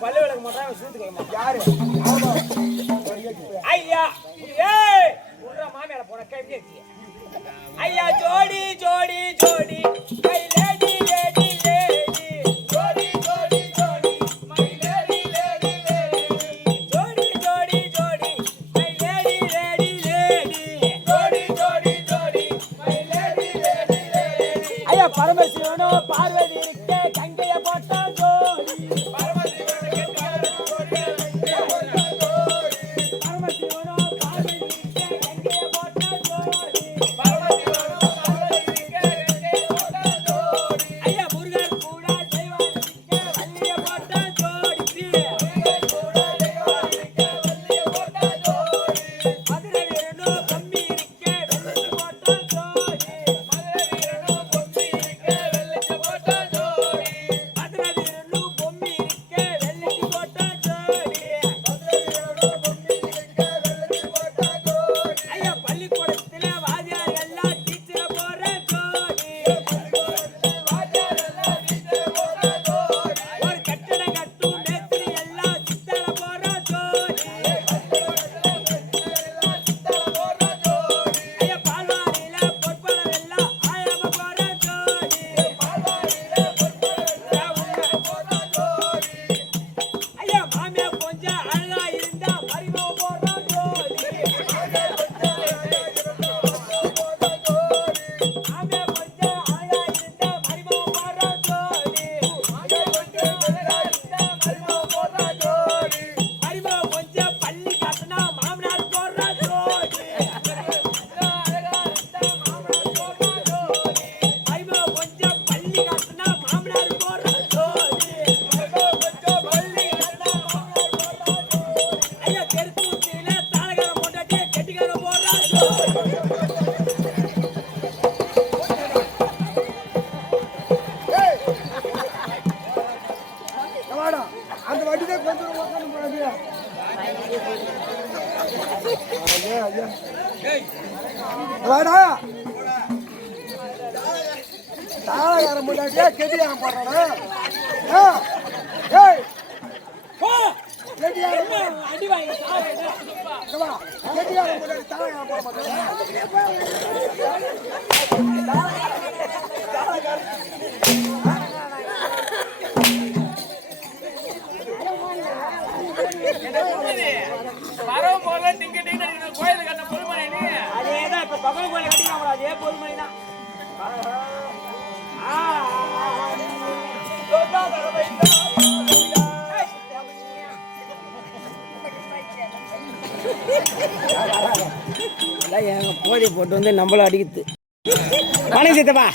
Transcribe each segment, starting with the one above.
பல்லு விளக்க மாட்டான் சூத்துக்க யாரு ஐயா மாமியால போன கை ஐயா ஜோடி ஜோடி ஜோடி லேடி லேடி லேடி ஜோடி ஜோடி ஜோடி மை லேடி லேடி லேடி ஜோடி ஜோடி ஜோடி மை லேடி லேடி லேடி ஜோடி ஜோடி ஜோடி மை லேடி லேடி லேடி ஐயா பரமசிவனோ பார்வதி இருக்கே கங்கைய போட்டா ஜோடி பரமசிவனுக்கு பரமசிவனோ பார்வதி இருக்கே கங்கைய போட்டா ஜோடி ஐயா முருகன் கூட தெய்வான் இருக்கே வள்ளிய போட்டா ஜோடி மதுரை வீரனோ பொம்மி இருக்கே வெள்ளி போட்டா ஜோடி மதுரை வீரனோ பொம்மி இருக்கே வெள்ளி போட்டா ஜோடி மதுரை வீரனோ பொம்மி இருக்கே வெள்ளி போட்டா ஜோடி மதுரை வீரனோ பொம்மி இருக்கே வெள்ளி போட்டா ஜோடி ஐயா பள்ளிக்கூடத்துல வாத்தியார் எல்லாம் டீச்சர் போற ஜோடி வாத்தியார் எல்லாம் டீச்சர் போற ஜோடி ஒரு கட்டட கட்டும் மேஸ்திரி எல்லாம் சித்தல போற ஜோடி ஐயா பால்வாடியில பொற்பளம் எல்லாம் ஆயம போற ஜோடி ஐயா மாமியா கொஞ்சம் அழகா இருந்தா மரிமோ போற ஜோடி மாமியா கொஞ்சம் அழகா இருந்தா மரிமோ போற ஜோடி மரிமோ கொஞ்சம் பள்ளி காட்டுனா மாமனார் போற ஜோடி மரிமோ கொஞ்சம் பள்ளி காட்டுனா மாமனார் போற ஜோடி ஐயா தெருக்கூத்தில தாளகர போட்டாட்டி கெட்டிக்கார போற ஜோடி அந்த வண்டியில கொஞ்சம் உட்காந்து போறாங்க வாடா தாளகாரம் முன்னாடியே கெட்டியாரம் போடுறானா ஏய் போ கெட்டியாரம் அடி வாங்கி சாவு கெட்டியாரம் முன்னாடி தாளகாரம் போட மாட்டேன் வரும் போல டிங்க டிங்க கோயில் கட்ட பொறுமணி நீ அதேதான் இப்ப பகல் கோயில் கட்டிக்காம அதே பொறுமணி தான் போடி போட்டு வந்து நம்மளும் அடிக்குது வணக்கம் சித்தப்பா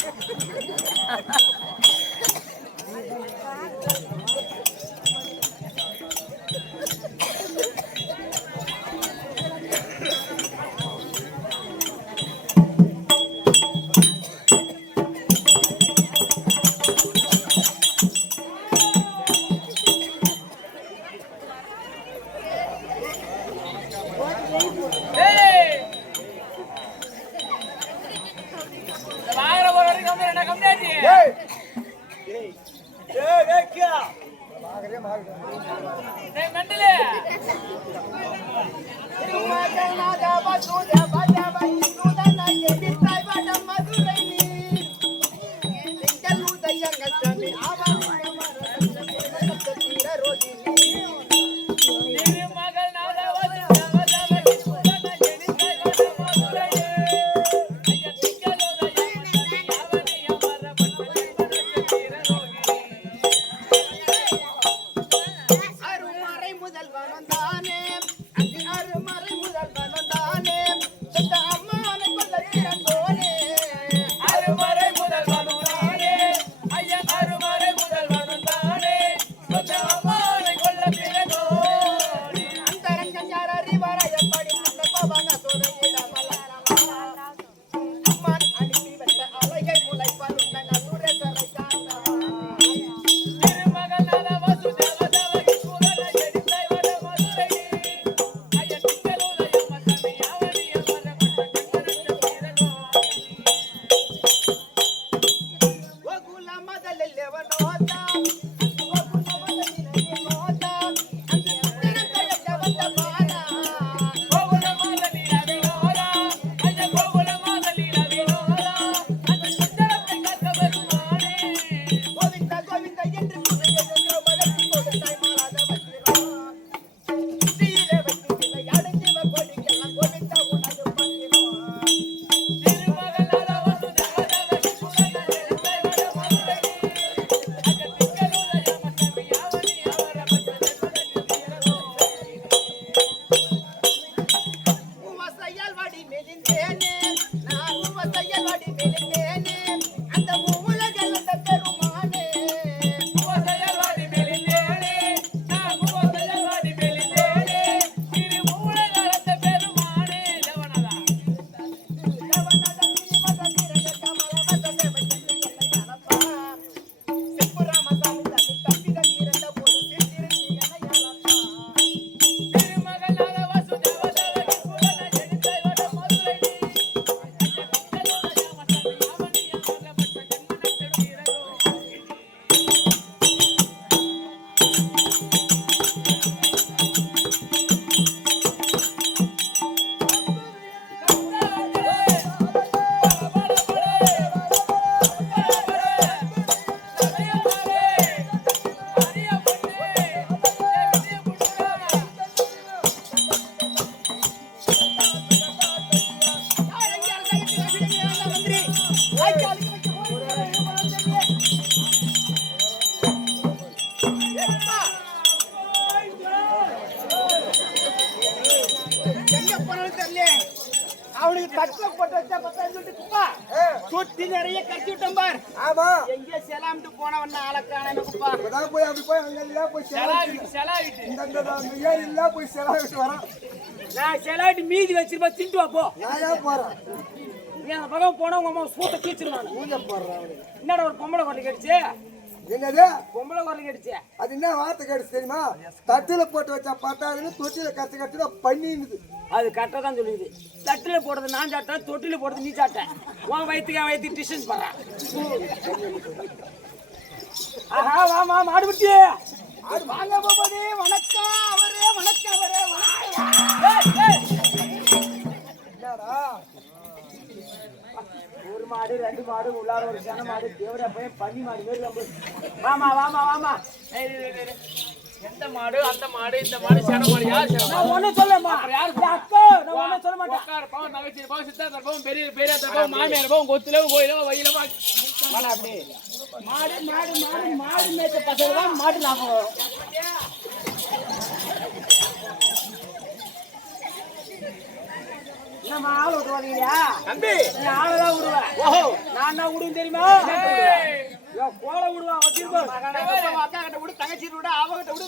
மெலிந்தேனே நான் உவசையில் வடி மெலிந்தேனே அந்த உலகில் அந்த பெருமானே உவசையில் வாடி மெலிந்தேனே நான் உவசையில் வாடி மெலிந்தேனே திரு மூலகலந்த பெருமானே தேவனதா திருமகளாக வசுதேவதேவகி புலன ஜெனித்தை வட மதுரை அவனுக்கு தட்டுல போட்டு வச்சா பத்தாயிரம் சொல்லிட்டு குப்பா சுத்தி நிறைய கட்டி விட்டோம் பார். ஆமா எங்கேயோ செலாமிட்டு போனவன் ஆளக்கான குப்பா. இப்பதான் போய் அப்படி போய் அங்க எல்லாம் போய் செலாவிட்டு இந்த ஏரி எல்லாம் போய் செலவிட்டு வரோம். நான் செலாவிட்டு மீதி வச்சிருப்பா திண்டு வா போ நான் ஏன் போறேன் நீ அந்த பக்கம் போனா உங்க அம்மா சூத்த கீச்சிருவாங்க பூஜை போடுறேன் அவனுக்கு. என்னடா ஒரு பொம்பளை கொட்டை கடிச்சு என்னது பொம்பளை கொட்டை கடிச்சு அது என்ன வார்த்தை கேட்டு தெரியுமா? தட்டுல போட்டு வச்சா பத்தாதுன்னு தொட்டில கத்து கட்டுனா பண்ணிடுது. அது கரெக்டாக தான் சொல்லுது தட்டில் போடுறது நான் சாப்பிட்டேன் தொட்டில போடுறது நீ சாப்பிட்டேன் உன் வயிற்றுக்கு என் வயிற்றுக்கு டிஷன் பண்ணுறேன் ஆஹா வாமா மாடுபட்டி வாங்க போகும்போது வணக்கம் அவரே வணக்கம் அவரே என்னடா ஒரு மாடு ரெண்டு மாடு உள்ளார ஒரு சன மாடு தேவரா போய் பன்னி மாடு வேறு நம்ம வாமா வாமா வாமா எந்த மாடு அந்த மாடு இந்த மாடு சன மாடு யார் சன நான் ஒண்ணு சொல்லமா யார் அக்கா நான் ஒண்ணு சொல்ல மாட்டேன் அக்கா பாவம் நகைச்சி பாவம் சித்தார்த்த பாவம் பெரிய பெரிய பாவம் மாமியார் பாவம் கொத்துல கோயில வயில வாடா அப்படி மாடு மாடு மாடு மாடு மேய்ச்ச பசங்க தான் மாடு லாபம் வரும் என்னம்மா ஆள் விட்டுவாதீங்களா தம்பி நீ ஆளதான் விடுவ ஓஹோ நான் தான் விடுவேன் தெரியுமா கோல விடுவான் வச்சிருக்கோம் அக்கா கிட்ட விடு தங்கச்சி விடு அவகிட்ட விடு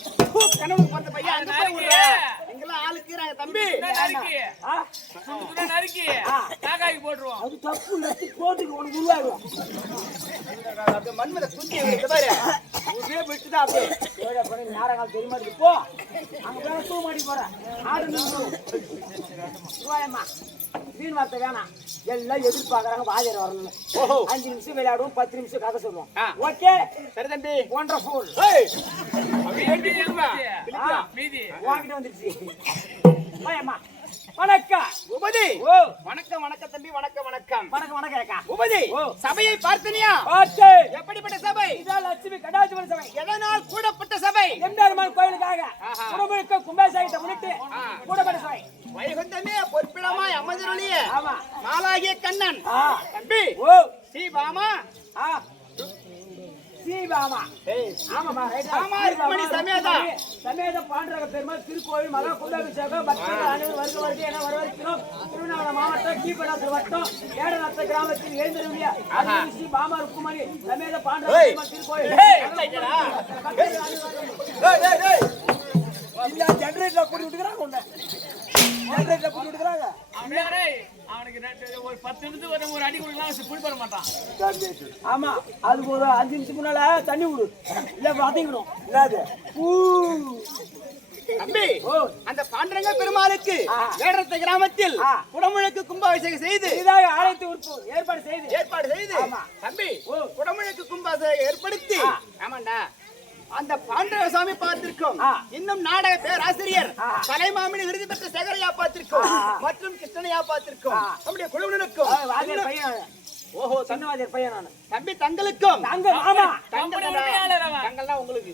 கணவனுக்கு பார்த்த பையன் அங்க போய் விடுற எங்கெல்லாம் ஆளுக்குறாங்க தம்பி நறுக்கி காக்காய்க்கு போட்டுருவோம் அது தப்பு நச்சு போட்டுக்கு உனக்கு உருவாடுவோம் அப்படியே மண்மத குந்தி பாரு ஊரே விட்டுதான் அப்படியே நேரங்கால் தெரியுமா இருக்கு போ அங்க போய் தூ மாட்டி போறேன் ஆடு ரூபாயம்மா மீன் வார்த்தை வேணாம் எல்லாம் எதிர்பார்க்கறாங்க வாதியார் வரணும் 5 நிமிஷம் விளையாடுவோம் 10 நிமிஷம் கதை சொல்லுவோம் ஓகே சரி தம்பி ஒண்டர்ஃபுல் மீதி வாங்கிட்டு வந்துருச்சு வாயம்மா வணக்கம் உபதி ஓ வணக்கம் வணக்கம் தம்பி வணக்கம் வணக்கம் வணக்கம் வணக்கம் அக்கா உபதி சபையை பார்த்தனியா ஓகே எப்படிப்பட்ட சபை இதான் லட்சுமி கடாட்சிபுரம் சபை எதனால் கூடப்பட்ட சபை எம்பெருமான் கோயிலுக்காக குடும்பத்துக்கு கும்பாசாயத்தை முன்னிட்டு கூடப்பட்ட சபை வைகுந்தமே பொற்பிடமாய் அமர்ந்தருளிய ஆமா மாலாகிய கண்ணன் தம்பி ஓ ஸ்ரீபாமா சீபாமா ஆமாமா ஆமா ருக்மணி சமேதா சமேத பாண்டரக பெருமாள் திருக்கோவில் மகா கும்பாபிஷேகம் பக்தர்கள் அனைவரும் வருக வருக என வரவேற்கிறோம். திருவண்ணாமலை மாவட்டம் கீழ்பெண்ணாத்தூர் வட்டம் ஏடநத்த கிராமத்தில் எழுந்தருளிய ஸ்ரீ பாமா ருக்மணி சமேத பாண்டரக பெருமாள் திருக்கோவில் இல்ல ஜெனரேட்டர்ல போட்டு விட்டுக்கறாங்க உன்னை ஜெனரேட்டர்ல போட்டு விட்டுக்கறாங்க அவனுக்கு ஒரு 10 நிமிஷம் ஒரு அடி கொடுக்கலாம் புடி பண்ண மாட்டான் ஆமா அது ஒரு 5 நிமிஷம் முன்னால தண்ணி விடு இல்ல பாத்தீங்கணும் இல்லாது தம்பி அந்த பாண்டரங்க பெருமாளுக்கு ஏடநத்த கிராமத்தில் குடமுழுக்கு கும்பாபிஷேகம் செய்து இதாக ஆலயத்தை ஏற்பாடு செய்து தம்பி குடமுழுக்கு கும்பாபிஷேகம் ஏற்படுத்தி ஆமாண்டா அந்த பாண்டவ சாமி பார்த்திருக்கோம் இன்னும் நாடக பேராசிரியர் கலைமாமணி விருது பெற்ற சேகரையா பார்த்திருக்கோம் மற்றும் கிருஷ்ணனையா பார்த்திருக்கோம் நம்முடைய குழுவினருக்கும் ஓஹோ சன்னவாதியர் பையன் நானு தம்பி தங்களுக்கும் தங்கள்னா உங்களுக்கு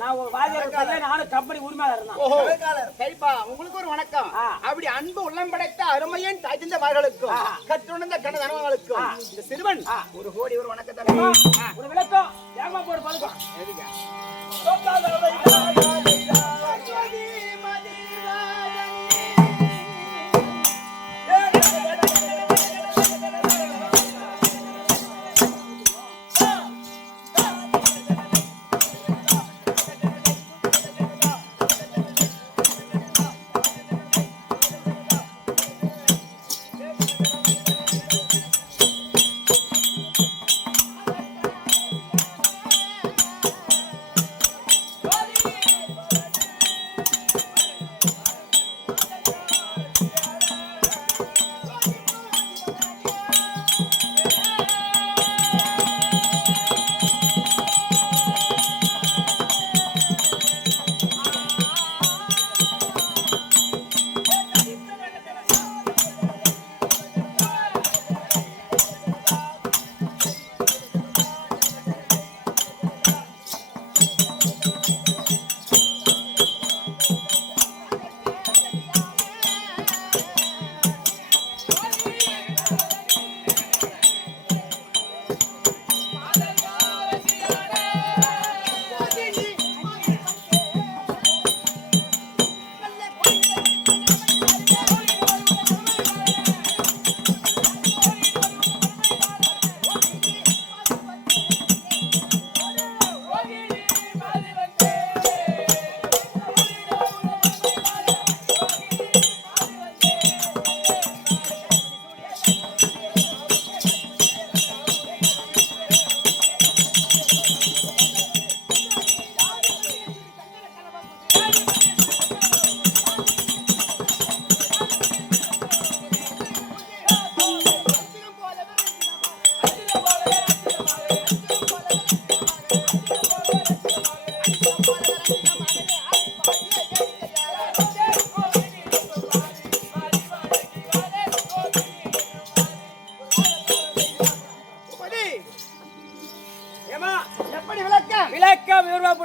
நான் ஒரு வாதியார் பையன் நானும் கம்பெனி உரிமையாளர் தான் ஓஹோ சரிப்பா உங்களுக்கு ஒரு வணக்கம் அப்படி அன்பு உள்ளம் படைத்த அருமையன் தாய்ந்த மகளுக்கும் கற்றுணர்ந்த கண்ண தனவர்களுக்கும் இந்த சிறுவன் ஒரு கோடி ஒரு வணக்கம் தம்பி ஒரு விளக்கம் ஏமா போடு பழக்கம்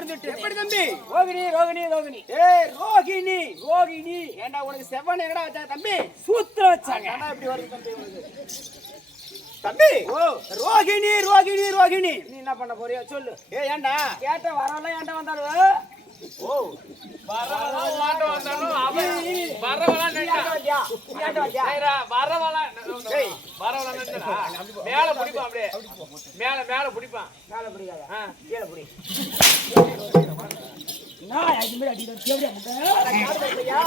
முடிஞ்சிட்டு எப்படி தம்பி? ரோகிணி ரோகிணி ரோகிணி ஏய் ரோகிணி. ரோகிணி ஏண்டா உனக்கு செவ்வன் எங்கடா வச்சாங்க தம்பி? சூத்திரம் வச்சாங்க. ஏண்டா இப்படி வருது தம்பி உனக்கு? தம்பி ஓ ரோகிணி ரோகிணி ரோகிணி. நீ என்ன பண்ண போறியோ சொல்லு. ஏய் ஏண்டா? கேட்ட வரல ஏன்டா வந்தாலும் ஓ வரவெல்லாம் வாண்ட வந்தாலும் அவன் வரவெல்லாம் நின்றா. வரவெல்லாம் ஏய் வரவெல்லாம் நின்றா. மேல பிடிப்பான் அப்படியே. மேல பிடிப்பான். மேல பிடிக்காத ஆ. கீழே பிடி. நான் அதுமே அடிக்கிறேன் தேவையா ஐயா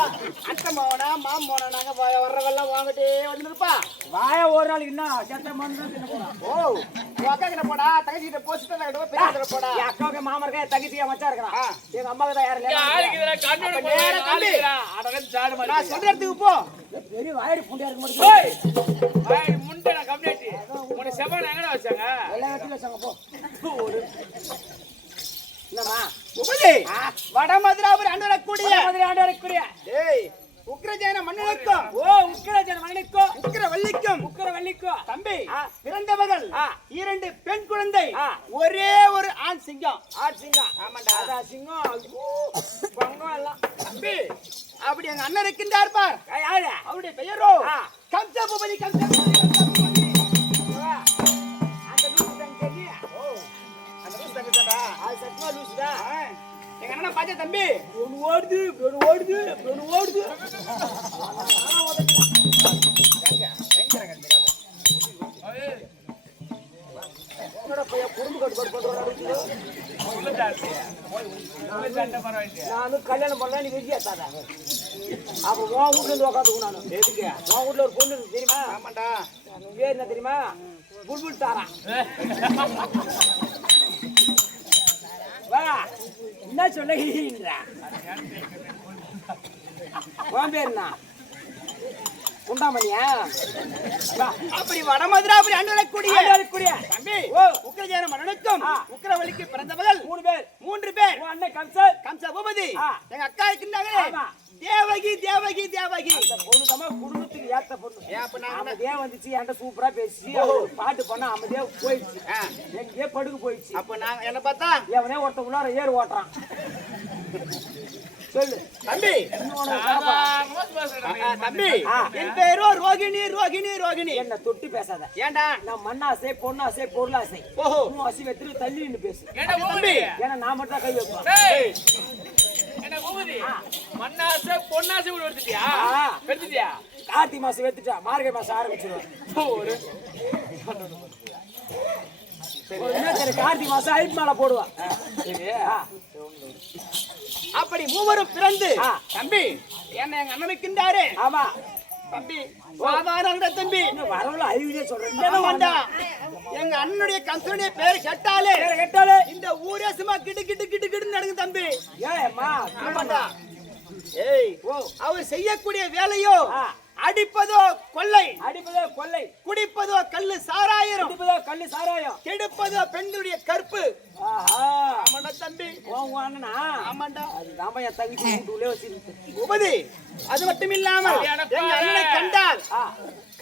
அத்தை மோனா மாம் மோனா நாங்க வர்றவெல்லாம் வாங்கிட்டே வந்துருப்பா. வாய ஒரு நாளைக்கு என்ன செத்த மண்ணு தான் தின்ன போறான். ஓ உன் அக்கா கிட்ட போடா, தங்கச்சி கிட்ட போச்சுட்டு பெரிய போடா. என் அக்காவுக்கு மாமா இருக்கா தங்கச்சியா மச்சா இருக்கிறான். எங்க அம்மாவுக்கு தான் யாரும் இல்ல. ஆளுக்குதுடா கண்ணோட அப்ப போய் நேரா தம்பி. ஆளுக்குடா. அடகன் சாடு மாதிரி. நான் சொல்ற இடத்துக்கு போ. பெரிய வாயடி புண்டியா இருக்க மாட்டேங்குது. ஏய் ஏய் முண்டை நான் கம்ப்ளீட். உன செவன் எங்கடா வச்சாங்க? எல்லா இடத்துலயும் வச்சாங்க போ. என்னம்மா உபதி வட மதுராபுரி அண்டரக்கூடிய மாதிரி ஆண்டாருக்குரிய ஏய் உக்ரஜேன மன்னனுக்கும் ஓ உக்கிரஜன் மகனுக்கோ உக்ரவல்லிக்கும் உக்கிர வள்ளிக்கோ தம்பி ஆ. பிறந்த மகள் ஆ. 2 பெண் குழந்தை ஆ. ஒரே ஒரு ஆண் சிங்கம். ஆட் சிங்கம். ஆமாண்டா. அதா சிங்கம் ஐயோ, பங்கம் எல்லாம் தம்பி அப்படி எங்க அண்ணன் இருக்கின்றார் பார். யாரு அவருடைய பெயரோ ஆ. கம்சபூபதி கம்சபூபதி. வா. அந்த லூசு தங்க தெரியா அந்த லூசு தங்கடா. அது சத்தியமா லூசுதான். எங்க அண்ணன் பாச்சா தம்பி ஒன்னு ஓடுது ஒன்னு ஓடுது ஒன்னு ஓடுது என்னடா பையன் குடும்ப கட்டுப்பாடு பண்றாரு. நானும் கல்யாணம் பண்ணலாம் நீ வெஜ்ஜியா தாடா. அப்ப உன் வீட்டுல இருந்து உட்காந்துக்கும் நானு. எதுக்கு உன் வீட்டுல ஒரு பொண்ணு இருக்கு தெரியுமா? ஆமாண்டா. பேர் என்ன தெரியுமா? புல்புல் தாரா. வா என்ன சொல்லுகின்ற உன் பேர் என்ன? குண்டாமணியா? வா அப்படி வட மதுராபுரி அண்டரக்கூடிய ஆண்டாருக்குரிய தம்பி ஓ. உக்ரஜேன மன்னனுக்கும் ஆ. உக்ரவல்லிக்கு பிறந்த மகள் 3 பேர் 3 பேர். உன் அண்ணன் கம்சன் கம்சபூபதி ஆ. எங்க அக்கா இருக்கின்றாங்களே ஆமா. தேவகி தேவகி தேவகி. அந்த பொண்ணு தான் குடும்பத்துக்கு ஏத்த பொண்ணு. ஏன் அப்ப நான் அமைதியா வந்துச்சு என்கிட்ட சூப்பரா பேசி ஒரு பாட்டு பண்ண அமைதியா போயிடுச்சு. ஆ. எங்கேயே படுக்க போயிடுச்சு. அப்ப நான் என்ன பார்த்தா எவனே ஒருத்தன் உள்ளார ஏறு ஓட்டுறான். சொல்லு தம்பி இன்னொன்னு பாப்பா. தம்பி ஆ. என் பேரோ ரோகிணி ரோகிணி ரோகிணி. என்ன தொட்டு பேசாத. ஏண்டா? நான் மண்ணாசை பொண்ணாசை பொருளாசை ஓஹோ. இன்னும் அசி வெத்திரி தள்ளி நின்று பேசு. என்ன பூபதி? ஏன்னா நான் மட்டும் தான் கை வைப்பேன். ஏய் என்ன பூபதி? மண்ணாசை பொன்னாசை கூட எடுத்துட்டியா? ஆ. எடுத்துட்டியா? கார்த்திகை மாசம் வெத்துட்டா மார்கழி மாசம் ஆரம்பிச்சிருவேன். ஒரு என்ன சரி கார்த்திகை மாசம் ஐப் மாலை போடுவான். ஆ. அப்படி மூவரும் பிறந்து ஆ. தம்பி என்ன எங்க அண்ணன் இருக்கின்றாரு ஆமா தம்பி சாதாரண தம்பி இன்னும் வரவுல ஐவிலே சொல்றேன். ஆமாண்டா. எங்க அண்ணனுடைய கம்சனுடைய பேர் கேட்டாலே கேட்டாலே இந்த ஊரே சும்மா கிடு கிடு கிடு கிடு நடக்கும் தம்பி. ஏம்மா ஆமாண்டா. ஏய் ஓ அவர் செய்யக்கூடிய வேலையோ ஆ. அடிப்பதோ கொள்ளை, அடிப்பதோ கொள்ளை, குடிப்பதோ கல்லு சாராயிரம், அடிப்பதோ கள்ளு சாராயம், கெடுப்பதோ பெண்களுடைய கற்பு. ஆஹா ஆமாண்டா தம்பி. உன் அண்ணனா ஆமாண்டா. அதுதான் என் தங்கச்சி வீட்டுக்குள்ளே வச்சிருக்கு. உபதி அது மட்டும் இல்லாமல் எங்க அண்ணனை கண்டால் ஆ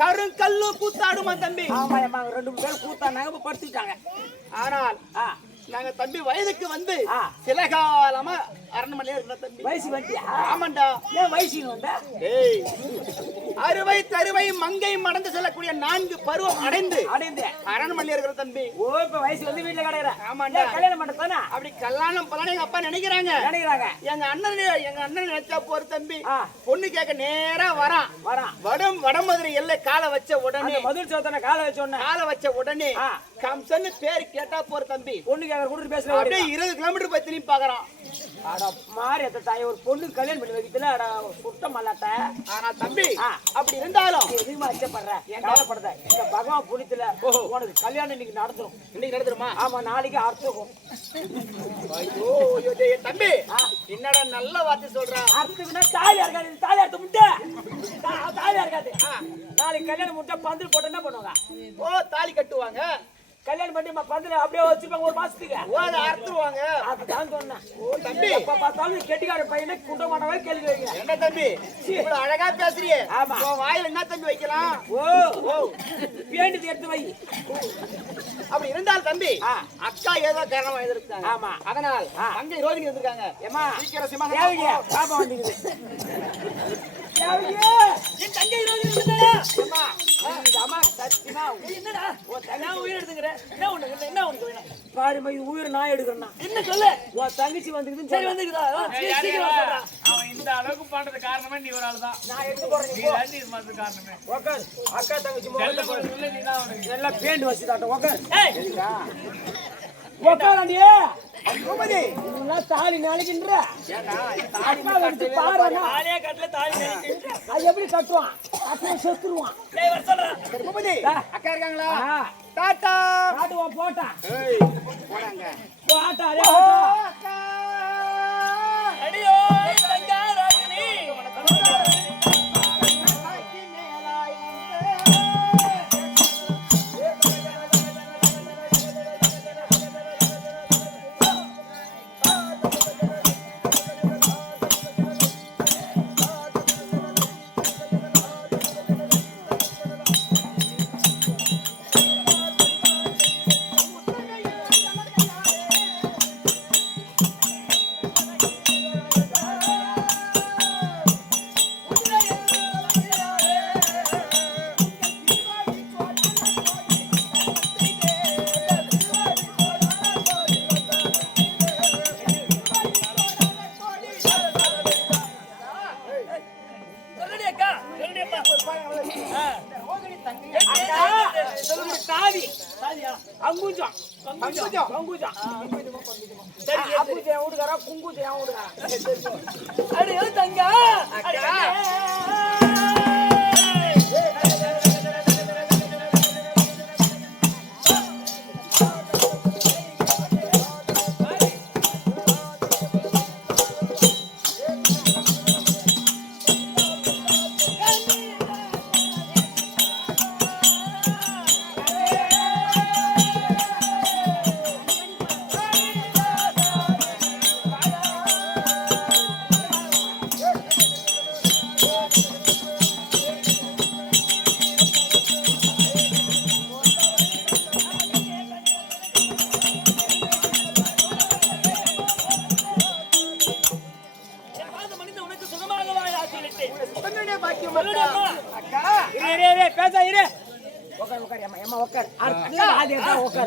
கருங்கல்லு கூத்தாடுமா தம்பி. ஆமா அம்மா 2 பேர் கூத்தானாங்க படுத்துட்டாங்க. ஆனால் ஆ நாங்க தம்பி வயதுக்கு வந்து ஆ. சில காலமா அரண்மனையில இருந்த தம்பி. வயசு வந்துட்டியா? ஆமாண்டா. ஏன் வயசுக்கு வந்த? ஏய் அறுவை தருவை மங்கை மடந்து செல்லக்கூடிய 4 பருவம் அடைந்து அடைந்து அரண்மனையில இருக்கிற தம்பி. ஓ இப்ப வயசு வந்து வீட்டுல கிடக்குற. ஆமாண்டா. கல்யாணம் பண்ணத்தானே அப்படி கல்யாணம் பலனை எங்க அப்பா நினைக்கிறாங்க. நினைக்கிறாங்க. எங்க அண்ணன் நினைச்சா போற தம்பி ஆ. பொண்ணு கேட்க நேரா வரான். வடமதுரை எல்லை காலை வச்ச உடனே அந்த மதுரை சோத்தனை காலை வச்ச உடனே காலை வச்ச உடனே ஆ. கம்சன்னு பேர் கேட்டா போற தம்பி பொண்ணு கேட்க கூட்டிட்டு பேசுற அப்படியே 20 கிலோமீட்டர் போய் திரும்பி பாக்குறான். அட மாறி எத்த தாய் ஒரு பொண்ணு கல்யாணம் பண்ணி வைக்கிறதுல அட சுத்தம் மல்லாட்ட. ஆனா தம்பி ஆ. அப்படி இருந்தாலும் எதுவுமே அச்சப்படுற ஏன் கவலைப்படுற இந்த பகவான் புனித்துல உனக்கு கல்யாணம் இன்னைக்கு நடந்துரும். இன்னைக்கு நடந்துருமா? ஆமா நாளைக்கு அர்த்தம். ஐயோ ஐயோ, டேய் தம்பி என்னடா நல்ல வார்த்தை சொல்றா. அர்த்தம்னா தாலி இருக்காது. தாலி அர்த்தம் முட்டை தாலி இருக்காது. நாளைக்கு கல்யாணம் முட்டை பந்தல் போட்டு என்ன பண்ணுவாங்க? ஓ தாலி கட்டுவாங்க. கல்யாணம் பண்ணி பந்தல அப்படியே வச்சிருப்பாங்க ஒரு மாசத்துக்கு. ஓ அதை அறுத்துருவாங்க. அதுதான் சொன்னேன். ஓ தம்பி எப்ப பார்த்தாலும் கெட்டிக்கார பையனை குண்ட மாட்டவே கேள்வி வைங்க. என்ன தம்பி இவ்வளவு அழகா பேசுறியே. ஆமா. உன் வாயில என்ன தம்பி வைக்கலாம்? ஓ ஓ வேண்டியது எடுத்து வை. அப்படி இருந்தால் தம்பி அக்கா ஏதோ காரணமா இருக்காங்க. ஆமா. அதனால் தங்கை ரோகிணி வந்திருக்காங்க. ஏமா சீக்கிரம் சிம்ம தேவகியா பாப்பா வந்துக்குது தேவகியா என் தங்கை ரோகிணி வந்துடா ஏமா அம்மா சத்தியமா என்னடா ஓ தங்கை உயிர் எடுத்துங்கற என்ன உனக்கு வேணும் பாருமா இது உயிர் நான் எடுக்கறேனா என்ன சொல்லு ஓ தங்கச்சி வந்துக்குது சரி வந்துக்குதா சீக்கிரம் சொல்றா அவன் இந்த அளவுக்கு பண்றது காரணமே நீ ஒரு ஆள் தான். நான் எடுத்து போறேன் நீ தாண்டி இது மாதிரி காரணமே. உட்கார் அக்கா தங்கச்சி நல்ல முதல்ல குணத்துல நீ தான் அவனுக்கு. எல்லாம் பேண்ட் வச்சுட்டாட்ட உட்கார் உட்காரண்டியே பூபதி இதெல்லாம் தாலி நாளைக்குன்ற அக்கா வந்து பாருங்க தாலியா கட்டல தாலி நாளைக்குன்ற அது எப்படி கட்டுவான் அக்கா செத்துருவான் டேய் வர சொல்றேன் பூபதி அக்கா இருக்காங்களா? டாடா காட்டுவா போட்டா ஏய் போறாங்க. போட்டா அதே அக்கா அடியோ தங்கா ராகினி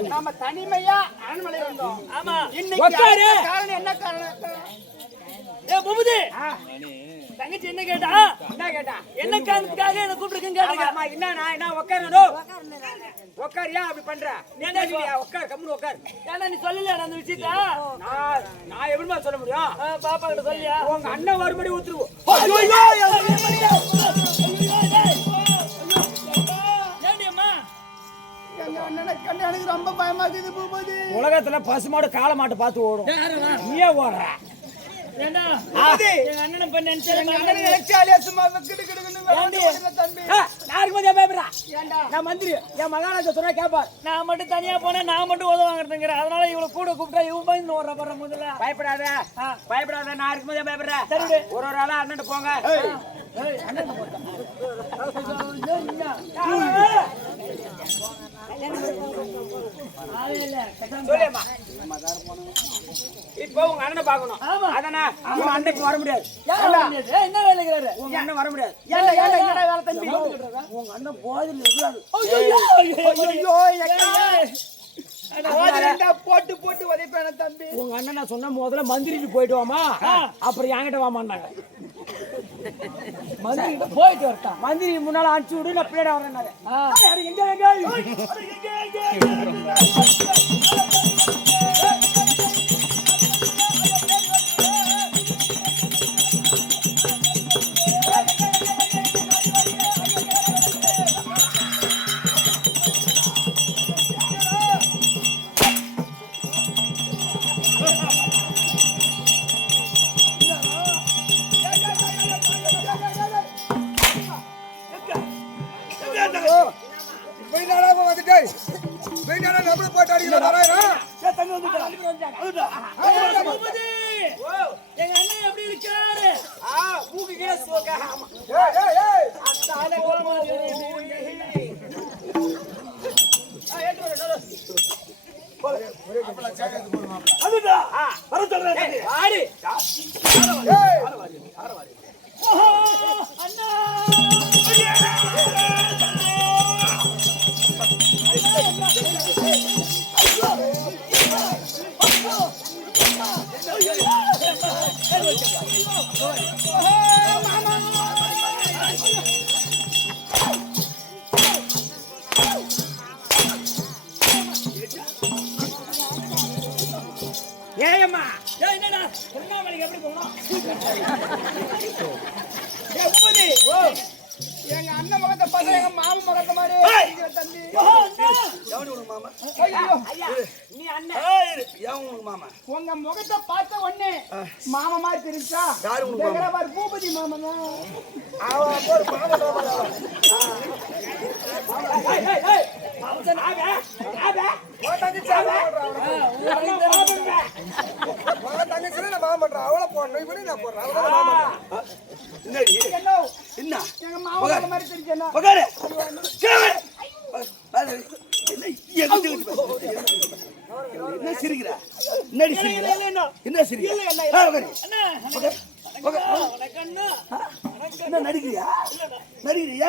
நாம தனிமையா அரண்மனை வந்தோம். ஆமா இன்னைக்கு உட்காரு. காரணம் என்ன காரணம்? ஏ பூபதி தங்கச்சி என்ன கேட்டா என்ன காரணத்துக்காக என்ன கூப்பிட்டுருக்கேன்னு கேட்டா என்னண்ணா என்ன உட்காரு உட்காரியா அப்படி பண்ற என்ன உட்கார் கம்முனு உட்கார் ஏன்னா நீ சொல்லலையா அந்த விஷயத்த நான் எப்படிமா சொல்ல முடியும் பாப்பா கிட்ட சொல்லியா உங்க அண்ணன் மறுபடியும் ஊத்துருவோம் எங்க அண்ணனை கண்டு எனக்கு ரொம்ப பயமா இருக்குது பூபதி. உலகத்துல பசுமாடு காளை மாட்டு பார்த்து ஓடும் நீயே ஓடுற ஏண்டா எங்க அண்ணனை பண்ண எங்க அண்ணனை நினைச்சாலே சும்மா கிடு கிடுன்னு வரல தம்பி. யாருக்கு மதியா பயப்படுறா நான் மந்திரி என் மகாராஜா சொன்னா கேப்பார் நான் மட்டும் தனியா போனா நான் மட்டும் உதவ வாங்குறதுங்கிற அதனால இவளை கூட கூப்பிட்டா இவன் பயந்து ஓடுற போற முதல்ல பயப்படாத பயப்படாத நான் இருக்கும் போதே பயப்படுறேன் சரி ஒரு ஆளா அண்ணன் போங்க இப்போ உங்க அண்ணனை பாக்கணும் அதானே உங்க அண்ணன் இப்ப வர முடியாது என்ன வேலைக்கிறாரு உங்க அண்ணன் வர முடியாது என்னடா வேலை தம்பி? உங்க அண்ணன் போதில் இருக்காது போட்டு போட்டு உதைப்பேன தம்பி. உங்க அண்ணன் நான் சொன்ன முதல்ல மந்திரிக்கு போயிட்டு வாமா அப்புறம் என்கிட்ட வாமான்னாங்க மந்திரி போயிட்டு வரட்டா மந்திரி முன்னால அனுப்பிச்சு விடு நான் பின்னாடி வரேன்னாரு எங்க அண்ணன் எப்படி இருக்காரு மூக்கு கீழே சோகா அந்த ஆளை கோலமா அதுதான் வர சொல்றேன் ஆடு அண்ணா ஏயம்மா என்னடா திருவண்ணாமலைக்கு எப்படி போகணும் எங்க அண்ணன் முகத்தை பார்த்தா எங்க மாமன் முகத்தை மாதிரி தம்பி எவனி உனக்கு மாமா ஐயா நீ அண்ணன் எவன் உனக்கு மாமா உங்க முகத்தை பார்த்த உடனே மாமா மாதிரி தெரிஞ்சா யாரு உனக்கு மாமா? பூபதி மாமன் தான் அவன் ஒரு மாமா அவசன் ஆக ஆக தங்கச்சி மாமா பண்றான் அவளை போடணும் இப்படி நான் போடுறேன் அவளை மாமா என்னடி என்ன என்ன எங்க மாமா மாதிரி தெரிஞ்சா பகாரு என்ன சிரிக்கிறா என்னடி சிரிக்கிறா என்ன சிரிக்கிறா என்ன நடிக்கிறியா நடிக்கிறியா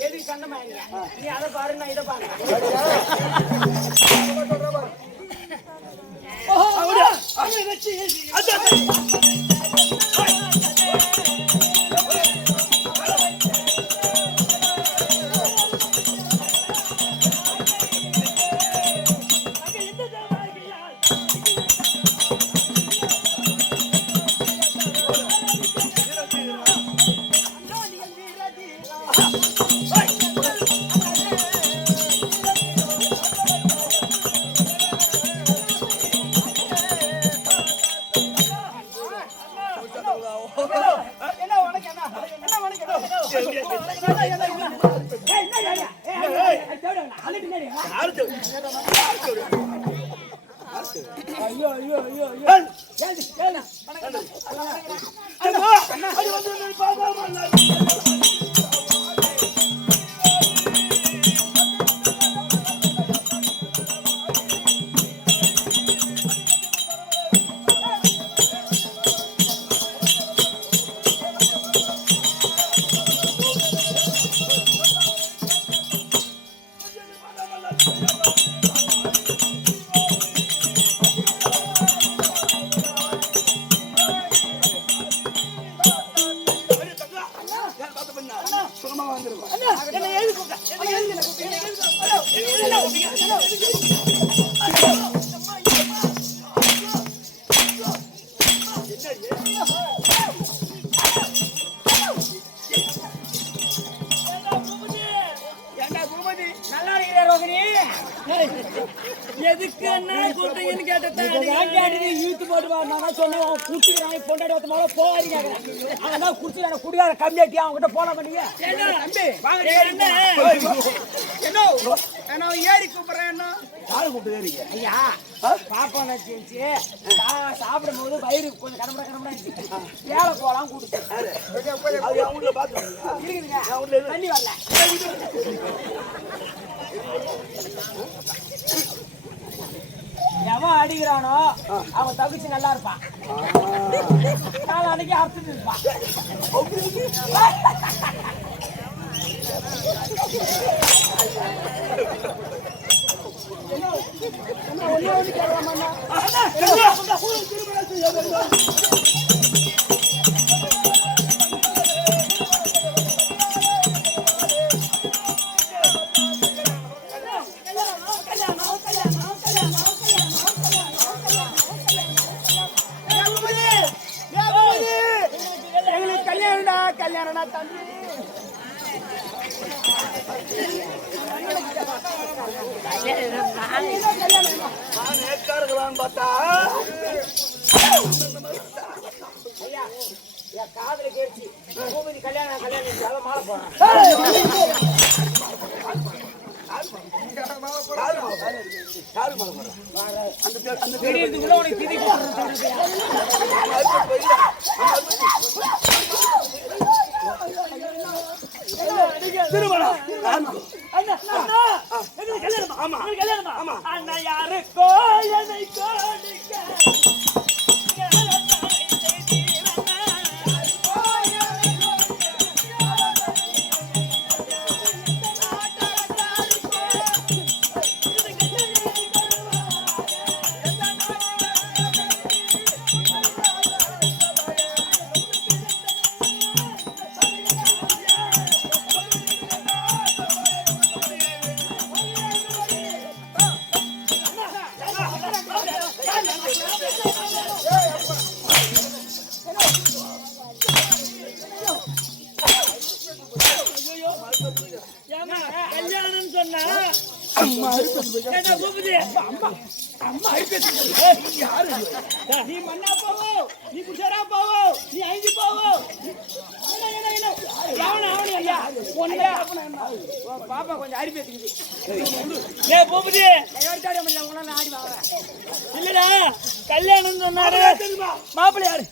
எதுக்கு சண்டமா நீ அதை பாரு நான் இதை பாரு நல்லா இருக்கிற ரோகிணி எதுக்கு என்ன கூட்டங்கன்னு கேட்டேன் யூத்து போட்டு நான் சொன்னேன் குடிச்சுக்கிறாங்க பொண்டாடி ஒருத்த மேலே போகாதீங்க அவன் குடிச்சுக்கிறாங்க குடிக்கார கம்மியாட்டி அவங்ககிட்ட போன பண்ணீங்க என்ன ஏறி கூப்பிடுறேன் என்ன யாரு கூப்பிட்டு ஐயா பாப்பா நச்சு சாப்பிடும் போது வயிறு கொஞ்சம் கடம்பட கடம்படா வேலை போலாம் கூப்பிட்டு இருக்குதுங்க தண்ணி வரல எவன் அடிக்கிறானோ அவன் தகுச்சு நல்லா இருப்பான் நாளைக்கு அறுத்துட்டு இருப்பான் ஒண்ணு கேட்கலாமா எங்களுக்கு கல்யாணம்டா தம்பி பார்த்தா காதல கேச்சு பூபதி கல்யாணம் கல்யாணம் மாலை போறான் திடீர்னு உனக்கு திதி திருமணம் அண்ணா அண்ணா எங்களுக்கு கல்யாணமா ஆமா கல்யாணமா ஆமா அண்ணா யாருக்கோ என்னை கோடிக்க கல்யாணம் சொன்னா என்ன கூப்பிடு அம்மா நீ மண்ணா போவோ நீ குஷரா போவோ நீ ஐந்து போவோ பாப்பா கொஞ்சம் அரி பேசுக்குது ஏ போகுது இல்லடா கல்யாணம் சொன்னாரு மாப்பிள்ளை யாரு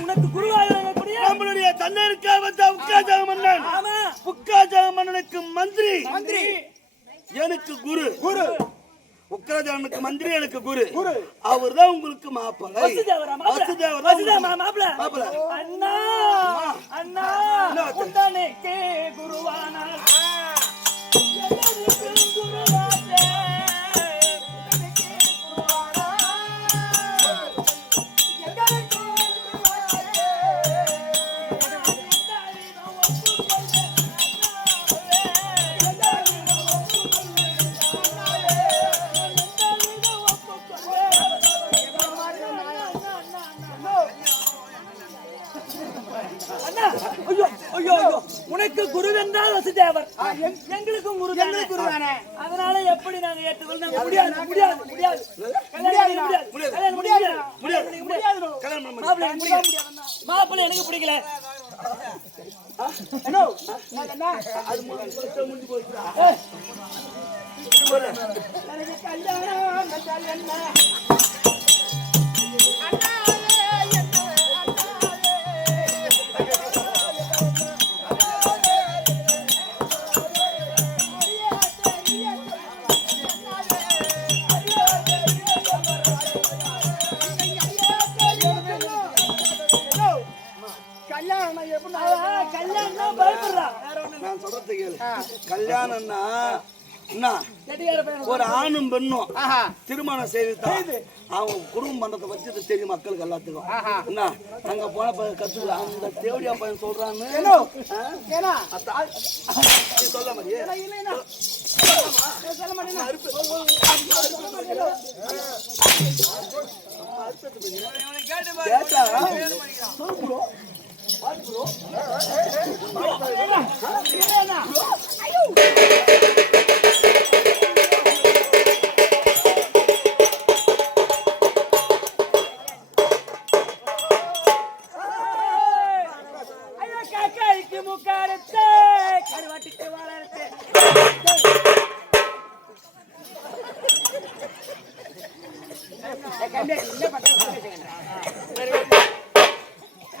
உனக்கு நம்மளுடைய தன்னருக்கா வந்த உக்காஜக மன்னன் உக்காஜக மன்னனுக்கு மந்திரி எனக்கு குரு உக்கராஜனுக்கு மந்திரி எனக்கு குரு அவர்தான் உங்களுக்கு மாப்பிள்ளை மாப்பிள்ளை அண்ணா அண்ணா உண்டனே குருவானார் உனக்கு குருவென்றால் வசுதேவர் எங்களுக்கும் குருதானே அதனால எப்படி நாங்க ஏற்றுக்கொள்ள மாப்பிள்ளை எனக்கு பிடிக்கல நான் சொல்றது கேளு கல்யாணம்னா ஒரு ஆணும் பெண்ணும் திருமணம் செய்து அவங்க குடும்பம் பண்றதை வச்சு தெரியும் மக்களுக்கு எல்லாத்துக்கும் என்ன அங்க போன கத்துக்கலாம் அந்த தேவடியா பையன் சொல்றான்னு சொல்ல மாதிரியே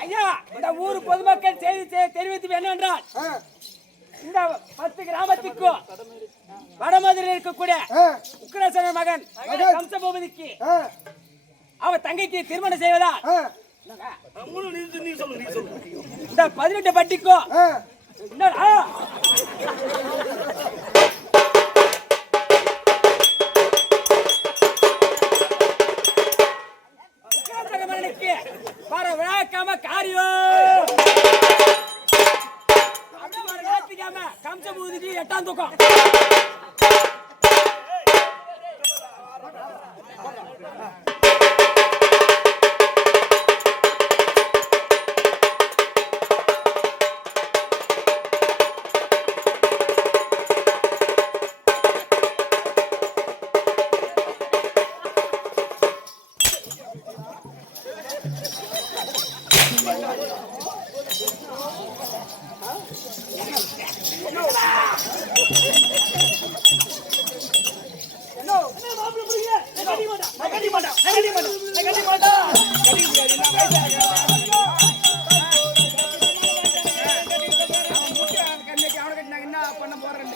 ஐயா இந்த ஊர் பொதுமக்கள் செய்தி தெரிவித்து என்னவென்றால் இந்த 10 கிராமத்துக்கும் வடமதுரையில் இருக்கக்கூடிய உக்கிரசேன மகன் கம்சபூபதிக்கு அவர் தங்கைக்கு திருமணம் செய்வதா இந்த 18 பட்டிக்கும் வர விழாக்காம காரியம் கம்சபூதிக்கு 8ஆம் தூக்கம் என்ன பண்ண போறேன்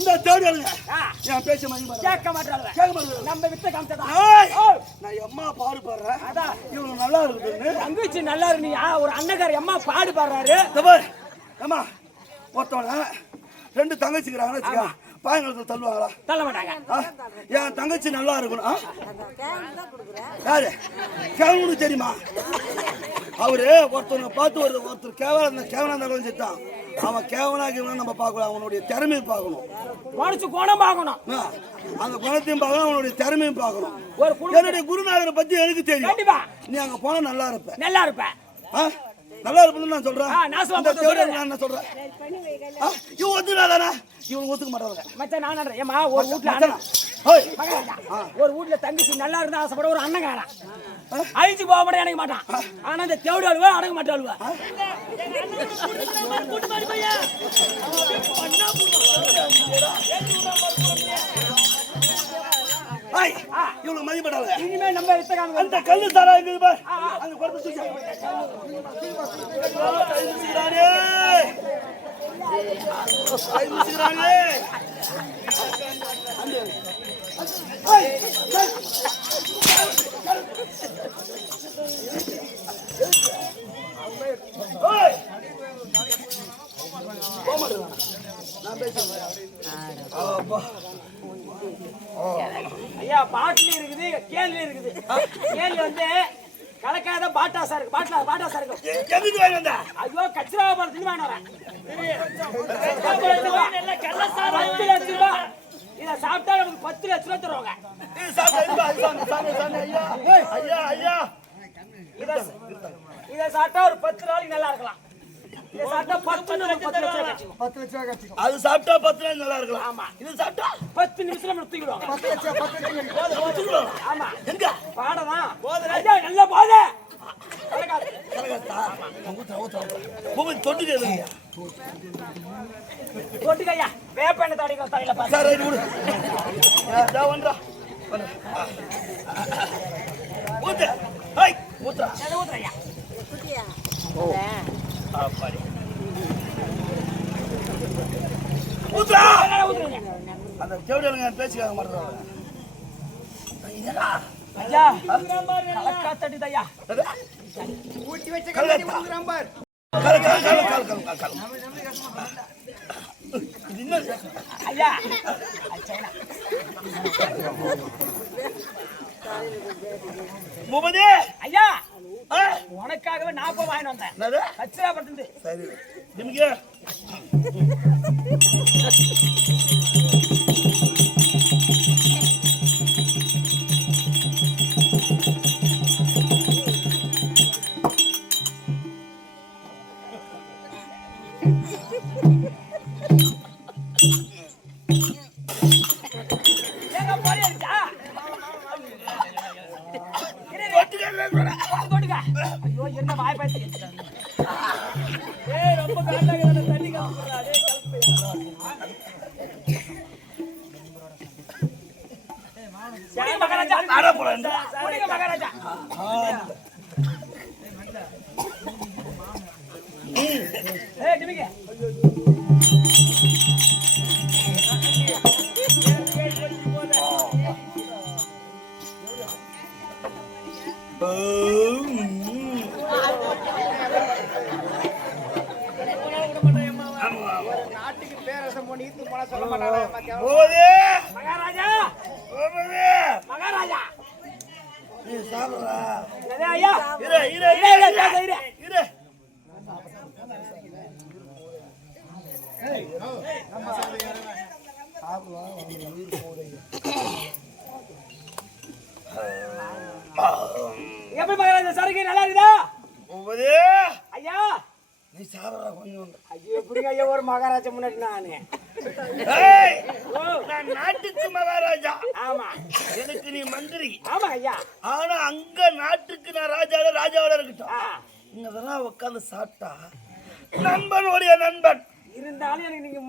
இந்த தேடி என் பேச்ச கேட்க மாட்டாங்க நம்ம வித்த காமிச்சதா நான் எம்மா பாடு பாடுறேன் அதான் இவங்க நல்லா இருக்குதுன்னு தங்கச்சி நல்லா இருந்தியா ஒரு அண்ணகார அம்மா பாடு பாடுறாரு அம்மா ஒருத்தவன 2 தங்கச்சிக்கிறாங்கன்னு வச்சுக்கா பாயங்களுக்கு தள்ளுவாங்களா? தள்ள மாட்டாங்க. என் தங்கச்சி நல்லா இருக்கணும். யாரு கேவனு தெரியுமா? அவரு ஒருத்தவங்க பார்த்து ஒருத்தர் கேவனா செத்தான். அவன் கேவனாக நம்ம பார்க்கணும், அவனுடைய திறமையை பார்க்கணும், குணம் பார்க்கணும், அந்த குணத்தையும் பார்க்கணும், அவனுடைய திறமையும் பார்க்கணும். என்னுடைய குருநாதரை பத்தி எனக்கு தெரியும். நீ அங்க போனா நல்லா இருப்ப, நல்லா இருப்ப, நல்லா இருப்பேன்னு நான் சொல்றேன். நான் சொல்றேன் இவன் ஒத்துக்காதானே? இவன் ஒத்துக்க மாட்டாங்க மச்சான். நான் ஏமா ஒரு வீட்டுல தங்கச்சி நல்லா இருந்தா ஆசைப்பட ஒரு அண்ணன் காணா அழிச்சு போக மாட்டேன் அடங்க மாட்டான். ஆனா இந்த தேவடி அழுவா அடங்க மாட்டேன் அழுவா. இவனுக்கு மதிப்படாத. இனிமே நம்ம அந்த கல்லு தாரா இருக்குது பார், அந்த குடத்தை தூக்கி ஐயா பாட்டில இருக்குது, கேள்வி இருக்குது. கேள்வி வந்து கலக்காத பாட்டாசா இருக்கு. பாட்டாசா இருக்கு. எதுக்கு வாங்கி வந்தா? ஐயோ கச்சரா பாலத்துல வாங்க வரேன். 10 லட்சம் ரூபாய். இத சாப்பிட்டா நமக்கு 10 லட்சம் ரூபாய் தருவாங்க. இத சாப்பிட்டா ஒரு 10 நாளைக்கு நல்லா இருக்கலாம். இத சாப்பிட்டா 10 லட்சம் கிடைக்கும். அது சாப்பிட்டா 10 நாள் நல்லா இருக்கலாம். ஆமா. இது சாப்பிட்டா 10 நிமிஷத்துல நம்ம தூக்கிடுவாங்க. 10 லட்சம். ஆமா. எங்க பாடதான் ஐயா நல்ல போதே. தொட்டுக்கையா வேப்பெண்ணை தடிக்க தலையில பாரு. சார் ரைட் விடு. டா வந்தா. ஊத்து. ஹை ஊத்துடா. ஊத்துறையா. குட்டியா. ஓ. ஆப்பாடி. ஊத்துடா. ஊத்துறீங்க. அந்த தேவடியலங்க பேசிக்க மாட்டறாங்க. ஐயா கலக்கா தடிதையா. ஊட்டி வச்ச கல்லடி ஊத்துறான் பார். கல ஐயா முபதே ஐயா உனக்காகவே 40 வாங்கிட்டு வந்தேன். கச்சரா படுத்து. சரி நிமிங்க. ஐயோ என்ன வாய் பாத்தி. ஏய் ரொம்ப காண்டாக தண்ணி காப்புறா. டேய் கல்பையா. சரி மகாராஜா ஆட போறேன். சரி மகாராஜா. ஏய் டிமிங்க. அவன் ஈத்து போனா சொல்ல மாட்டானா போதே மகாராஜா போதே மகாராஜா நீ சாப்பிடுறா என்னது ஐயா இரு இரு இரு இரு எப்படி மகாராஜா சரக்கு நல்லா இருக்குதா போதே ஐயா நீ சாப்பிடுறா கொஞ்சம் ஐயோ எப்படி ஐயா ஒரு மகாராஜா முன்னாடி நானு ஏய் ஓ நான் நாட்டுக்கு மகாராஜா ஆமா எனக்கு நீ மந்திரி ஆமா ஐயா ஆனா அங்க நாட்டுக்கு நான் ராஜாவோட இருக்கட்டும் ஆ, இங்கதெல்லாம் உட்காந்து சாப்பிட்டா நண்பனுடைய நண்பன் இருந்தாலும் எனக்கு நீங்க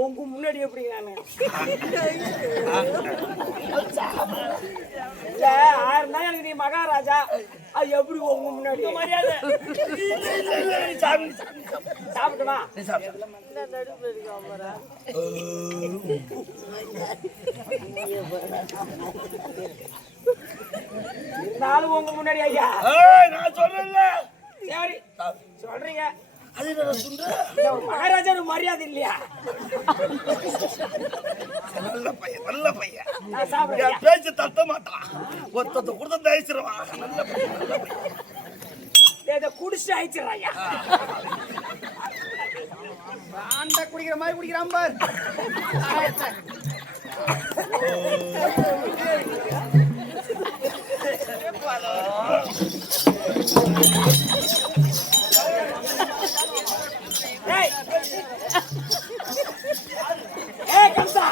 உங்க முன்னாடி எப்படி நானு இல்ல ஆயிருந்தா எனக்கு நீ மகாராஜா அது எப்படி உங்க முன்னாடி மரியாதை சாப்பிட்டுமா இருந்தாலும் உங்க முன்னாடி ஐயா நான் சொல்றேன்ல சரி சொல்றீங்க அது என்ன சொல்ற மகாராஜா மரியாதை இல்லையா நல்ல பையன் நான் சாப்பிடுறேன் என் பேச்சு தட்ட மாட்டான் ஒருத்த கொடுத்த தயச்சிருவான் நல்ல பையன் இதை குடிச்சு ஆயிடுச்சுறாயா ஆண்ட குடிக்கிற மாதிரி குடிக்கிறான் பார் ஏய் ஏய் கம்சா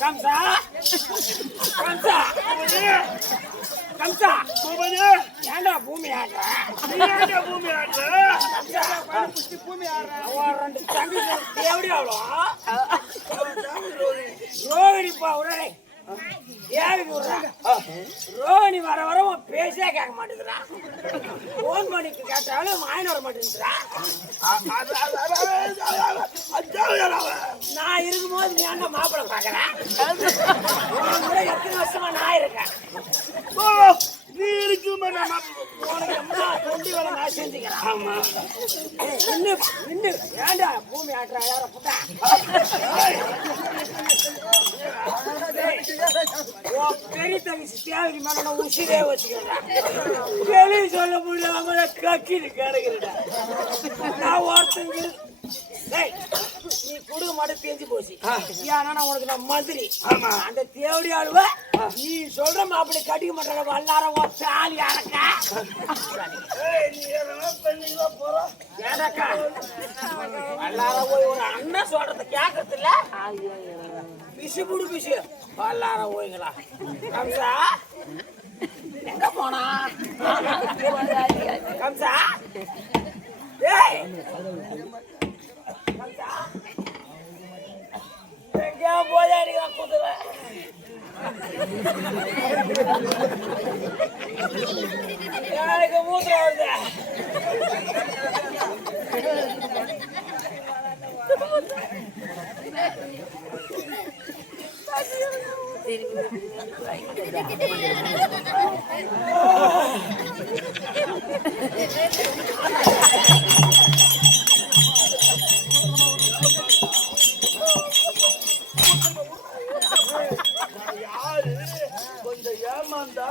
கம்சா கம்சா கம்சா ஏண்டா பூமி ஆடுற அவன் ரெண்டு தங்கி எப்படி அவ்வளோ ரோகிணி பா உடனே ஏழு ரோகிணி வர வர உன் பேசே கேட்க மாட்டேங்கிறான் போன் பண்ணிட்டு கேட்டாலும் வாங்கிட்டு வர மாட்டேங்கிறான் நான் இருக்கும்போது நீ என்ன மாப்பிள்ளை பாக்குறேன் எத்தனை வருஷமா நான் இருக்கேன் நீ இருக்குமா உனக்கு என்ன தொண்டி வேலை நான் செஞ்சுக்கிறேன் ஆமா நின்னு ஏண்டா பூமி ஆட்டுறா யார புட்டா பெரிய தங்கச்சி தேவைக்கு மேல நான் உசிரே வச்சுக்கிறேன் வெளியே சொல்ல முடியாம கக்கின்னு கிடக்குறேன் நான் ஒருத்தங்க நீ கொடுக்க மாட்டேன் தெரிஞ்சு போச்சு ஏன்னா நான் உனக்கு நான் மந்திரி அந்த தேவடி ஆளுவ நீ சொல்ற மாப்பிள்ளை கட்டிக்க மாட்டாங்க வல்லாரம் சாலி யாரக்கா ஏனக்கா வல்லாரம் போய் ஒரு அண்ணன் சொல்றத கேட்கறது இல்ல பிசு புடு பிசு வல்லாரம் போய்ங்களா கம்சா எங்க போனா கம்சா ஏய் எங்கேயா போய் அடிக்கிறான் குதிரை எனக்கு மூத்திரம் வருது கொஞ்சம் ஏமாந்தா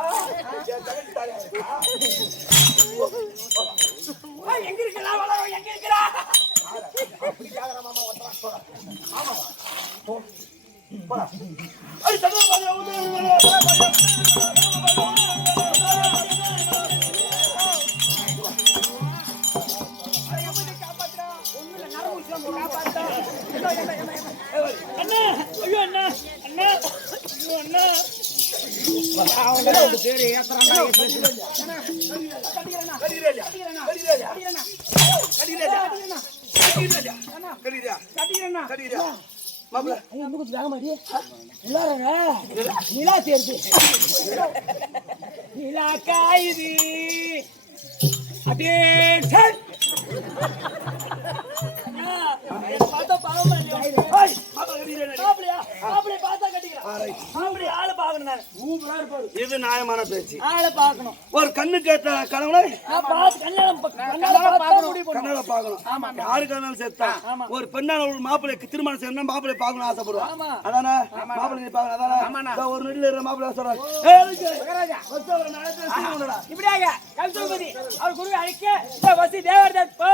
எங்க இருக்கலாம் எங்க இருக்கிறா அண்ணா ஐயோ அண்ணா அண்ணா ஐயோ அண்ணா பேரு நிலா தேர்ந்து நிலா காயுது அப்படியே பார்த்தா பாவமா இல்லையா? ஏய், மாப்பிள்ளை கட்டிக்கிறேன் நான். மாப்பிள்ளைய பார்த்தா கட்டிக்கிறேன். மாப்பிள்ளைய ஆளை பார்க்கணும் நானு. சூப்பரா இருப்பாரு. இது நியாயமான பேச்சு. ஆளை பார்க்கணும். ஒரு கண்ணு கேட்ட கணவனை நான் பார்த்து கண்ணால பார்த்தா முடிவு பண்ணுவேன். கண்ணால பார்க்கணும். யாருக்கு வேணாலும் சேர்த்தா ஒரு பெண்ணான ஒரு மாப்பிள்ளைக்கு திருமணம் செய்யணும், மாப்பிள்ளை பார்க்கணும் ஆசைப்படுவான். அதானே மாப்பிள்ளை நீ பார்க்கணும். அதானே இதோ ஒரு நெடில இருக்கிற மாப்பிள்ளை சொல்றாரு. இப்படியாக கல்சுபதி அவர் குருவை அழைக்க இந்த வசி தேவர்தன் போ.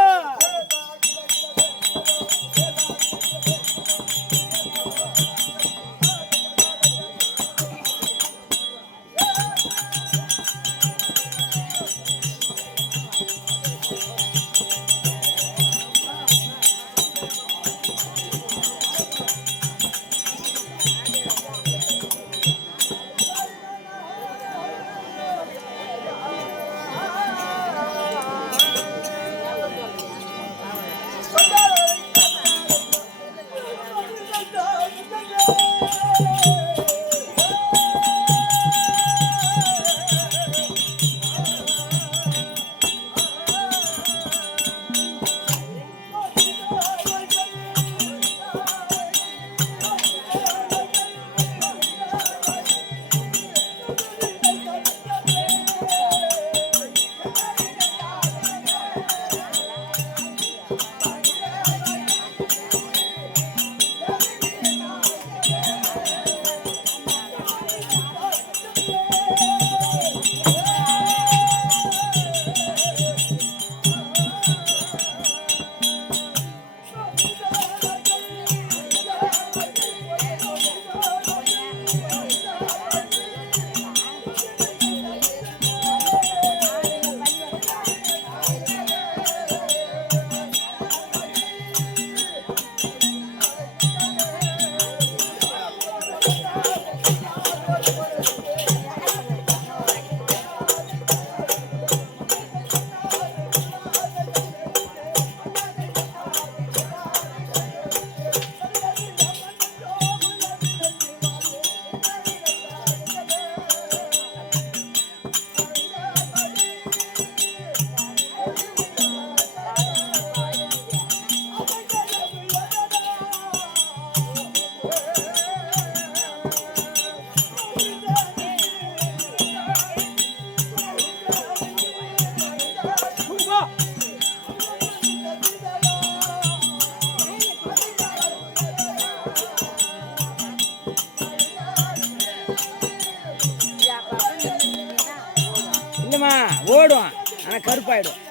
இல்லம்மா ஓடும் ஆனா கருப்பாயிடும்.